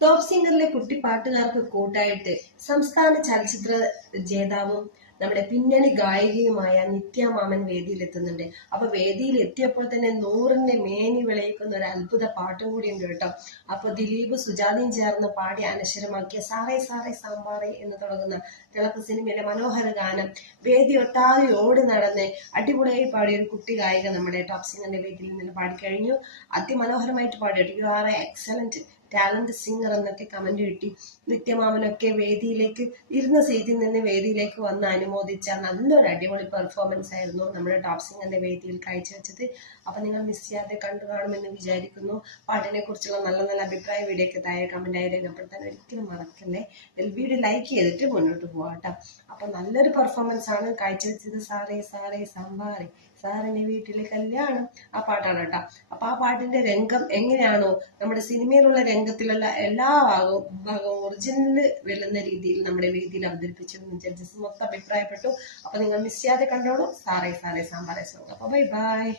Top സിംഗറിലെ കുട്ടി പാട്ടുകാർക്ക് കൂട്ടായിട്ട് സംസ്ഥാന ചലച്ചിത്ര ജേതാവും നമ്മുടെ പിന്നണി ഗായികയുമായ നിത്യ മാമൻ വേദിയിലെത്തുന്നുണ്ട്. അപ്പൊ വേദിയിൽ എത്തിയപ്പോൾ തന്നെ നൂറിന്റെ മേനി വിളയിക്കുന്ന ഒരു അത്ഭുത പാട്ടും കൂടി ഉണ്ട് കേട്ടോ. അപ്പൊ ദിലീപ് സുജാതയും ചേർന്ന് പാടി അനശ്വരമാക്കിയ സാറേ സാറേ സാമ്പാറേ എന്ന് തുടങ്ങുന്ന തിളക്ക സിനിമയിലെ മനോഹര ഗാനം വേദി ഒട്ടാതെ ഓടി നടന്ന് അടിപൊളിയായി പാടിയ ഒരു കുട്ടി ഗായിക നമ്മുടെ ടോപ് സിംഗറിന്റെ വേദിയിൽ നിന്ന് പാടിക്കഴിഞ്ഞു അതിമനോഹരമായിട്ട് പാടി you are excellent talent singer എന്നൊക്കെ കമന്റ് കിട്ടി. നിത്യമാമനൊക്കെ വേദിയിലേക്ക് ഇരുന്ന സീറ്റിൽ നിന്ന് വേദിയിലേക്ക് വന്ന് അനുമോദിച്ച നല്ലൊരു അടിപൊളി പെർഫോമൻസ് ആയിരുന്നു നമ്മുടെ ടോപ് സിംഗറിന്റെ വേദിയിൽ കാഴ്ചവെച്ചത്. അപ്പൊ നിങ്ങൾ മിസ് ചെയ്യാതെ കണ്ടു കാണുമെന്ന് വിചാരിക്കുന്നു. പാട്ടിനെ കുറിച്ചുള്ള നല്ല നല്ല അഭിപ്രായ വീഡിയോ ഒക്കെ താഴെ കമന്റ് ആയി രേഖപ്പെടുത്താൻ ഒരിക്കലും മറക്കല്ലേ. വീഡിയോ ലൈക്ക് ചെയ്തിട്ട് മുന്നോട്ട് പോവാട്ടോ. അപ്പൊ നല്ലൊരു പെർഫോമൻസ് ആണ്. കാഴ്ചവെച്ചത് സാറേ സാറേ സാമ്പാറേ. സാറിന്റെ വീട്ടിലെ കല്യാണം. ആ പാട്ടാണ് കേട്ടോ. അപ്പൊ ആ പാട്ടിന്റെ രംഗം എങ്ങനെയാണോ നമ്മുടെ സിനിമയിലുള്ള രംഗത്തിലുള്ള എല്ലാ ഭാഗവും ഭാഗവും ഒറിജിനൽ വെല്ലുന്ന രീതിയിൽ നമ്മുടെ വേദിയിൽ അവതരിപ്പിച്ചു ജഡ്ജസ് മൊത്തം അഭിപ്രായപ്പെട്ടു. അപ്പൊ നിങ്ങൾ മിസ് ചെയ്യാതെ കണ്ടോളൂ. സാറേ സാറേ സാമ്പാറേ സോങ് അപ്പൊ ബൈ ബൈ